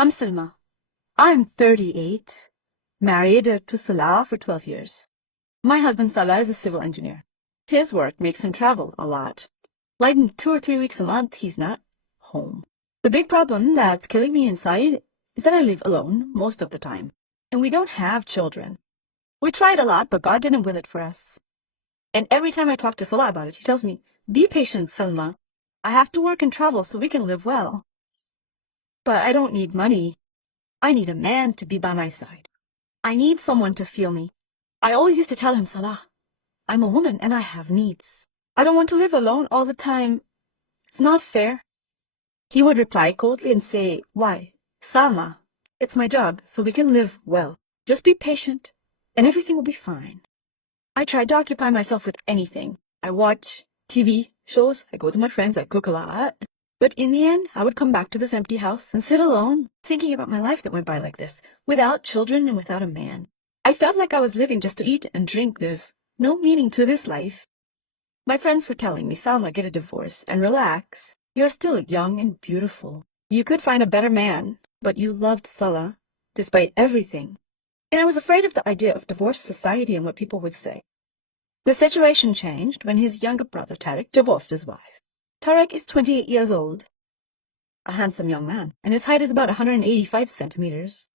I'm Salma. I'm 38, married to Salah for 12 years. My husband Salah is a civil engineer. His work makes him travel a lot. Like 2 or 3 weeks a month, he's not home. The big problem that's killing me inside is that I live alone most of the time, and we don't have children. We tried a lot, but God didn't will it for us. And every time I talk to Salah about it, he tells me, be patient, Salma. I have to work and travel so we can live well. But I don't need money. I need a man to be by my side. I need someone to feel me. I always used to tell him, Salah, I'm a woman and I have needs. I don't want to live alone all the time. It's not fair. He would reply coldly and say, why, Salma, it's my job so we can live well. Just be patient and everything will be fine. I try to occupy myself with anything. I watch TV shows, I go to my friends, I cook a lot. But in the end, I would come back to this empty house and sit alone, thinking about my life that went by like this, without children and without a man. I felt like I was living just to eat and drink. There's no meaning to this life. My friends were telling me, Salma, get a divorce and relax. You're still young and beautiful. You could find a better man, but you loved Salah, despite everything. And I was afraid of the idea of divorce society and what people would say. The situation changed when his younger brother, Tariq, divorced his wife. Tariq is 28 years old, a handsome young man, and his height is about 185 centimeters,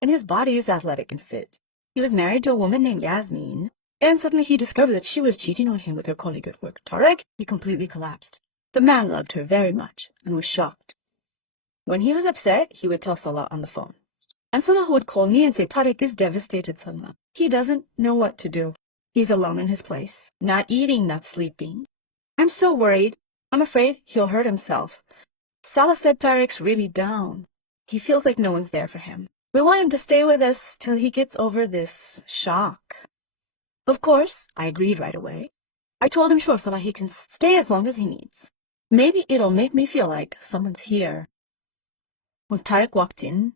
and his body is athletic and fit. He was married to a woman named Yasmin, and suddenly he discovered that she was cheating on him with her colleague at work. Tariq, he completely collapsed. The man loved her very much and was shocked. When he was upset, he would tell Salah on the phone. And Salah would call me and say, Tariq is devastated, Salma. He doesn't know what to do. He's alone in his place, not eating, not sleeping. I'm so worried. I'm afraid he'll hurt himself. Salah said Tariq's really down. He feels like no one's there for him. We want him to stay with us till he gets over this shock. Of course, I agreed right away. I told him, sure, Salah, he can stay as long as he needs. Maybe it'll make me feel like someone's here. When Tariq walked in,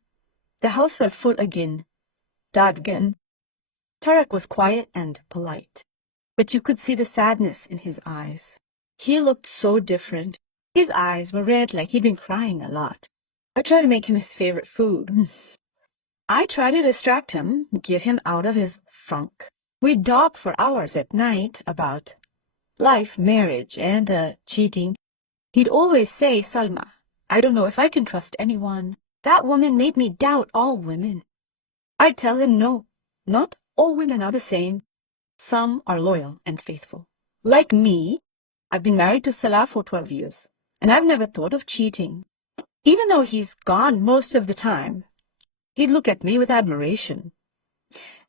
the house felt full again. Dadgan. Tariq was quiet and polite, but you could see the sadness in his eyes. He looked so different. His eyes were red like he'd been crying a lot. I tried to make him his favorite food. I tried to distract him, get him out of his funk. We'd talk for hours at night about life, marriage, and cheating. He'd always say, Salma, I don't know if I can trust anyone. That woman made me doubt all women. I'd tell him, no, not all women are the same. Some are loyal and faithful. Like me, I've been married to Salah for 12 years, and I've never thought of cheating. Even though he's gone most of the time, he'd look at me with admiration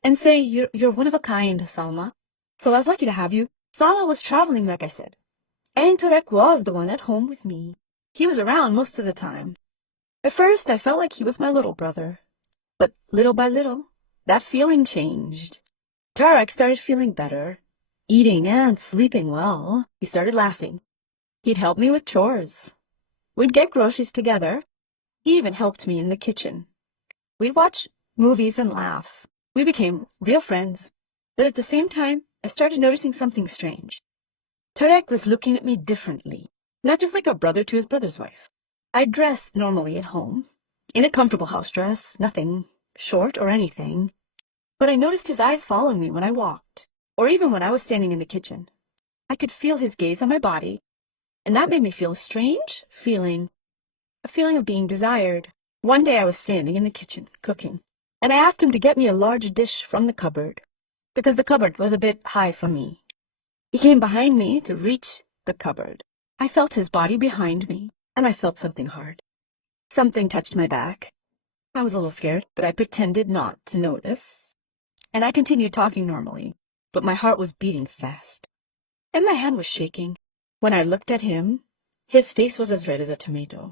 and say, you're one of a kind, Salma. So I was lucky to have you. Salah was traveling, like I said, and Tariq was the one at home with me. He was around most of the time. At first, I felt like he was my little brother, but little by little, that feeling changed. Tariq started feeling better, eating and sleeping well. He started laughing. He'd help me with chores. We'd get groceries together. He even helped me in the kitchen. We'd watch movies and laugh. We became real friends. But at the same time, I started noticing something strange. Tariq was looking at me differently, not just like a brother to his brother's wife. I dressed normally at home, in a comfortable house dress, nothing short or anything. But I noticed his eyes following me when I walked, or even when I was standing in the kitchen. I could feel his gaze on my body, and that made me feel a strange feeling, a feeling of being desired. One day I was standing in the kitchen, cooking, and I asked him to get me a large dish from the cupboard, because the cupboard was a bit high for me. He came behind me to reach the cupboard. I felt his body behind me, and I felt something hard. Something touched my back. I was a little scared, but I pretended not to notice, and I continued talking normally, but my heart was beating fast, and my hand was shaking. When I looked at him, his face was as red as a tomato,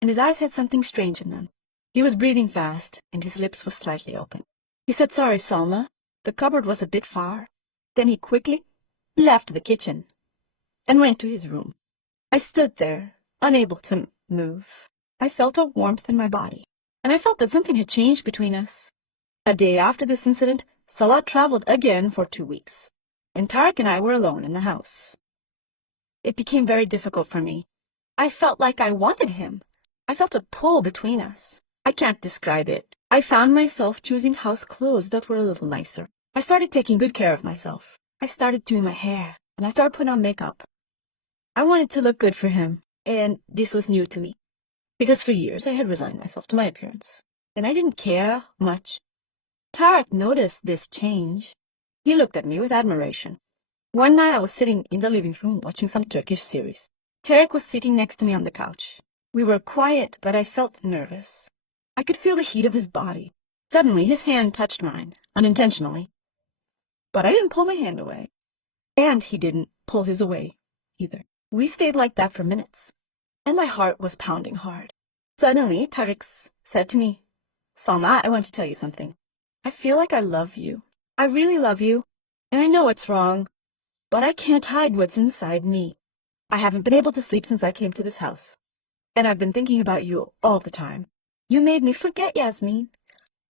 and his eyes had something strange in them. He was breathing fast, and his lips were slightly open. He said, sorry, Salma, the cupboard was a bit far. Then he quickly left the kitchen and went to his room. I stood there, unable to move. I felt a warmth in my body, and I felt that something had changed between us. A day after this incident, Salah traveled again for 2 weeks, and Tariq and I were alone in the house. It became very difficult for me. I felt like I wanted him. I felt a pull between us. I can't describe it. I found myself choosing house clothes that were a little nicer. I started taking good care of myself. I started doing my hair, and I started putting on makeup. I wanted to look good for him, and this was new to me, because for years I had resigned myself to my appearance, and I didn't care much. Tarek noticed this change. He looked at me with admiration. One night I was sitting in the living room watching some Turkish series. Tarek was sitting next to me on the couch. We were quiet, but I felt nervous. I could feel the heat of his body. Suddenly his hand touched mine, unintentionally. But I didn't pull my hand away. And he didn't pull his away, either. We stayed like that for minutes, and my heart was pounding hard. Suddenly, Tarek said to me, "Salma, I want to tell you something. I feel like I love you. I really love you, and I know it's wrong, but I can't hide what's inside me. I haven't been able to sleep since I came to this house, and I've been thinking about you all the time. You made me forget Yasmin.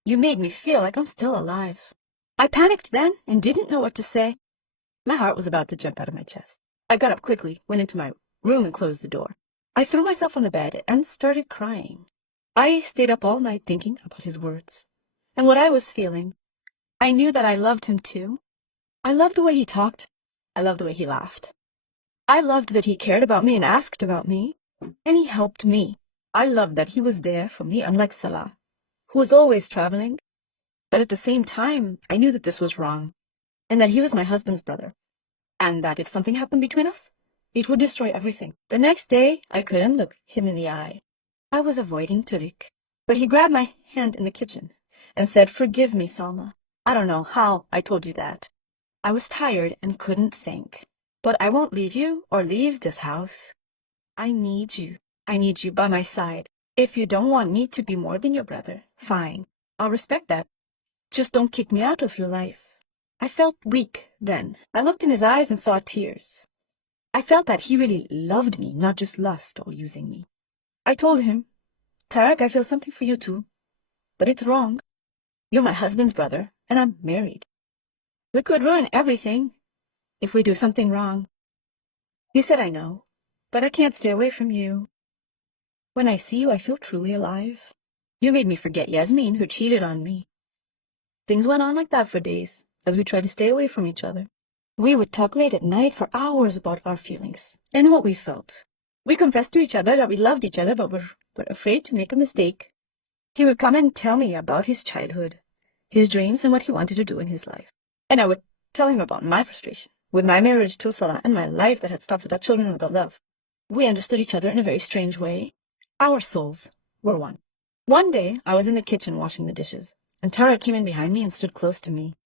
You made me feel like I'm still alive." I panicked then and didn't know what to say. My heart was about to jump out of my chest. I got up quickly, went into my room and closed the door. I threw myself on the bed and started crying. I stayed up all night thinking about his words and what I was feeling. I knew that I loved him too. I loved the way he talked. I loved the way he laughed. I loved that he cared about me and asked about me, and he helped me. I loved that he was there for me, unlike Salah, who was always traveling. But at the same time, I knew that this was wrong, and that he was my husband's brother, and that if something happened between us, it would destroy everything. The next day, I couldn't look him in the eye. I was avoiding Tariq, but he grabbed my hand in the kitchen and said, "Forgive me, Salma. I don't know how I told you that. I was tired and couldn't think. But I won't leave you or leave this house. I need you. I need you by my side. If you don't want me to be more than your brother, fine. I'll respect that. Just don't kick me out of your life." I felt weak then. I looked in his eyes and saw tears. I felt that he really loved me, not just lust or using me. I told him, "Tarek, I feel something for you too, but it's wrong. You're my husband's brother, and I'm married. We could ruin everything if we do something wrong." He said, "I know, but I can't stay away from you. When I see you, I feel truly alive. You made me forget Yasmin, who cheated on me." Things went on like that for days, as we tried to stay away from each other. We would talk late at night for hours about our feelings and what we felt. We confessed to each other that we loved each other, but were afraid to make a mistake. He would come and tell me about his childhood, his dreams, and what he wanted to do in his life. And I would tell him about my frustration with my marriage to Salah and my life that had stopped without children and without love. We understood each other in a very strange way. Our souls were one. One day, I was in the kitchen washing the dishes, and Tara came in behind me and stood close to me.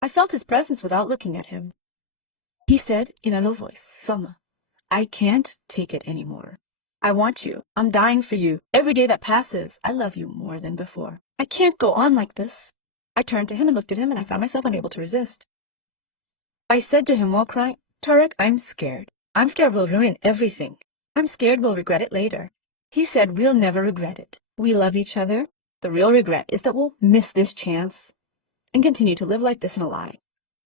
I felt his presence without looking at him. He said in a low voice, "Salma, I can't take it anymore. I want you. I'm dying for you. Every day that passes, I love you more than before. I can't go on like this." I turned to him and looked at him, and I found myself unable to resist. I said to him while crying, "Tarek, I'm scared. I'm scared we'll ruin everything. I'm scared we'll regret it later." He said, "We'll never regret it. We love each other. The real regret is that we'll miss this chance and continue to live like this in a lie."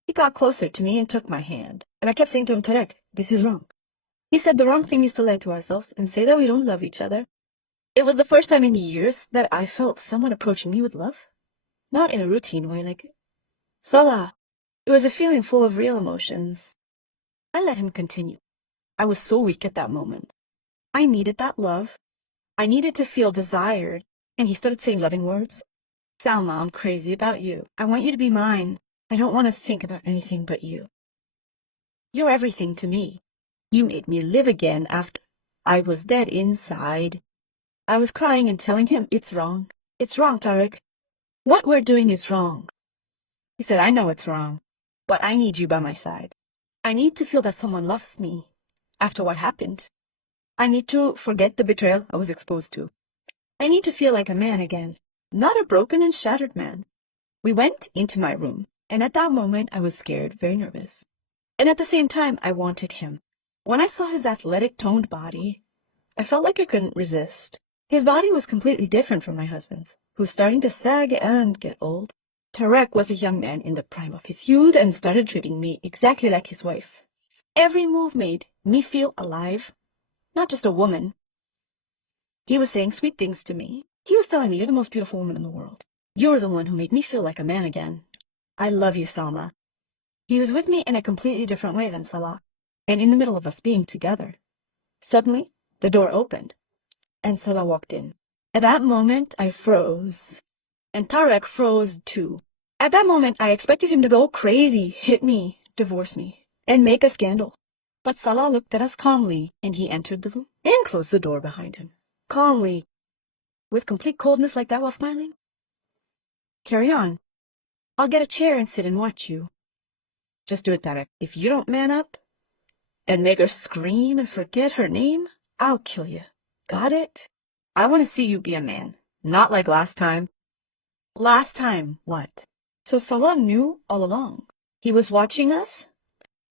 He got closer to me and took my hand, and I kept saying to him, "Tarek, this is wrong." He said the wrong thing is to lie to ourselves and say that we don't love each other. It was the first time in years that I felt someone approaching me with love. Not in a routine way like, "Salah." It was a feeling full of real emotions. I let him continue. I was so weak at that moment. I needed that love. I needed to feel desired. And he started saying loving words. "Salma, I'm crazy about you. I want you to be mine. I don't want to think about anything but you. You're everything to me. You made me live again after I was dead inside." I was crying and telling him, "It's wrong. It's wrong, Tarek. What we're doing is wrong." He said, "I know it's wrong, but I need you by my side. I need to feel that someone loves me after what happened. I need to forget the betrayal I was exposed to. I need to feel like a man again, not a broken and shattered man." We went into my room, and at that moment I was scared, very nervous. And at the same time, I wanted him. When I saw his athletic, toned body, I felt like I couldn't resist. His body was completely different from my husband's, who was starting to sag and get old. Tarek was a young man in the prime of his youth and started treating me exactly like his wife. Every move made me feel alive, not just a woman. He was saying sweet things to me, He was telling me, you're the most beautiful woman in the world. You're the one who made me feel like a man again. I love you, Salma. He was with me in a completely different way than Salah, and in the middle of us being together. Suddenly, the door opened, and Salah walked in. At that moment, I froze, and Tarek froze too. At that moment, I expected him to go crazy, hit me, divorce me, and make a scandal. But Salah looked at us calmly, and he entered the room and closed the door behind him. Calmly, with complete coldness like that while smiling. Carry on. I'll get a chair and sit and watch you. Just do it, Tarek. If you don't man up and make her scream and forget her name, I'll kill you. Got it? I want to see you be a man. Not like last time. Last time, what? So Salah knew all along. He was watching us?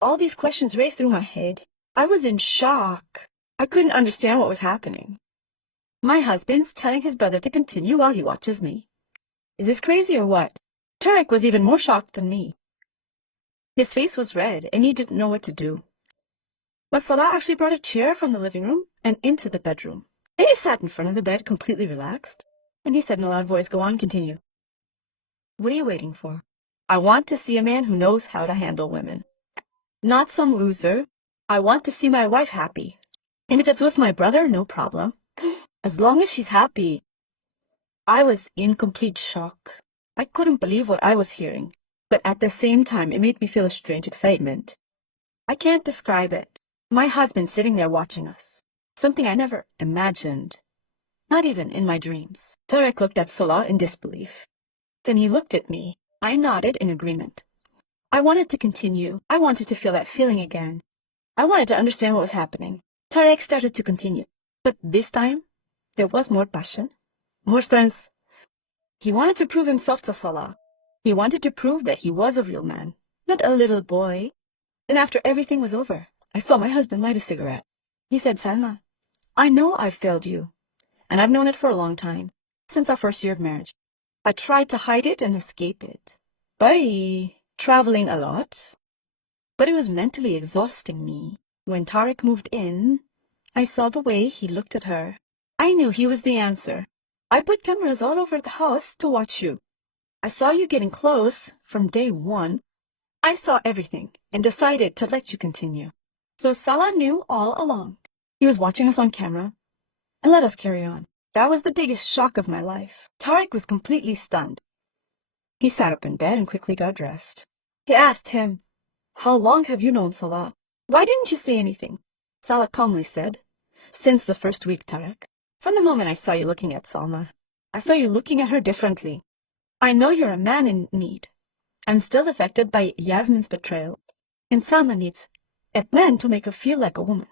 All these questions raced through my head. I was in shock. I couldn't understand what was happening. My husband's telling his brother to continue while he watches me. Is this crazy or what? Tarek was even more shocked than me. His face was red, and he didn't know what to do. But Salah actually brought a chair from the living room and into the bedroom. And he sat in front of the bed, completely relaxed. And he said in a loud voice, go on, continue. What are you waiting for? I want to see a man who knows how to handle women. Not some loser. I want to see my wife happy. And if it's with my brother, no problem. As long as she's happy. I was in complete shock. I couldn't believe what I was hearing. But at the same time, it made me feel a strange excitement. I can't describe it. My husband sitting there watching us. Something I never imagined. Not even in my dreams. Tarek looked at Salah in disbelief. Then he looked at me. I nodded in agreement. I wanted to continue. I wanted to feel that feeling again. I wanted to understand what was happening. Tarek started to continue. But this time, there was more passion, more strength. He wanted to prove himself to Salah. He wanted to prove that he was a real man, not a little boy. And after everything was over, I saw my husband light a cigarette. He said, Salma, I know I've failed you, and I've known it for a long time, since our first year of marriage. I tried to hide it and escape it by traveling a lot, but it was mentally exhausting me. When Tarek moved in, I saw the way he looked at her. I knew he was the answer. I put cameras all over the house to watch you. I saw you getting close from day one. I saw everything and decided to let you continue. So Salah knew all along. He was watching us on camera and let us carry on. That was the biggest shock of my life. Tarek was completely stunned. He sat up in bed and quickly got dressed. He asked him, how long have you known Salah? Why didn't you say anything? Salah calmly said, since the first week, Tarek. From the moment I saw you looking at Salma, I saw you looking at her differently. I know you're a man in need, and still affected by Yasmin's betrayal. And Salma needs a man to make her feel like a woman.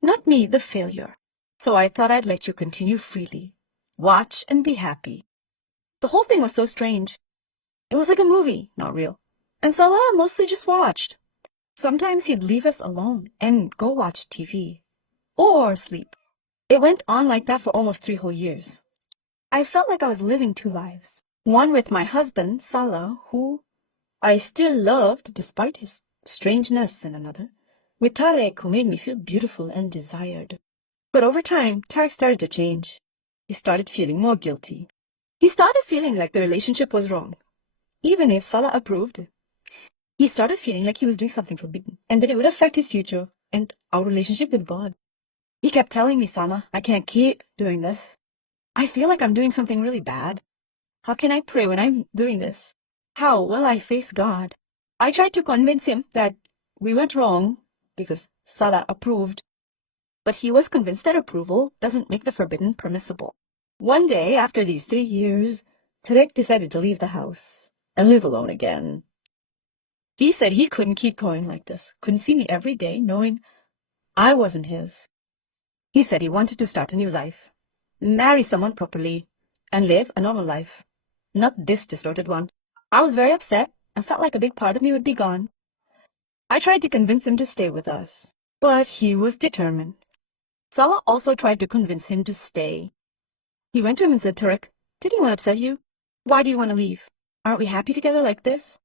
Not me, the failure. So I thought I'd let you continue freely. Watch and be happy. The whole thing was so strange. It was like a movie, not real. And Salah mostly just watched. Sometimes he'd leave us alone and go watch TV. Or sleep. It went on like that for almost 3 whole years. I felt like I was living 2 lives. One with my husband, Salah, who I still loved despite his strangeness, and another with Tarek, who made me feel beautiful and desired. But over time, Tarek started to change. He started feeling more guilty. He started feeling like the relationship was wrong, even if Salah approved. He started feeling like he was doing something forbidden, and that it would affect his future and our relationship with God. He kept telling me, Salma, I can't keep doing this. I feel like I'm doing something really bad. How can I pray when I'm doing this? How will I face God? I tried to convince him that we went wrong because Salah approved, but he was convinced that approval doesn't make the forbidden permissible. One day, after these 3 years, Tarek decided to leave the house and live alone again. He said he couldn't keep going like this, couldn't see me every day knowing I wasn't his. He said he wanted to start a new life, marry someone properly, and live a normal life. Not this distorted one. I was very upset and felt like a big part of me would be gone. I tried to convince him to stay with us, but he was determined. Salah also tried to convince him to stay. He went to him and said, Tarek, did anyone upset you? Why do you want to leave? Aren't we happy together like this?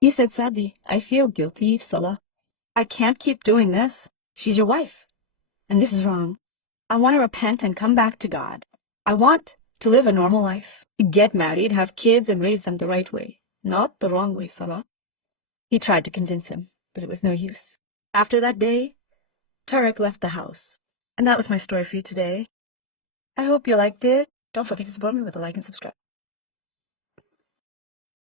He said sadly, I feel guilty, Salah. I can't keep doing this. She's your wife, and this is wrong. I want to repent and come back to God. I want to live a normal life. Get married, have kids, and raise them the right way. Not the wrong way, Salah. He tried to convince him, but it was no use. After that day, Tarek left the house. And that was my story for you today. I hope you liked it. Don't forget to support me with a like and subscribe.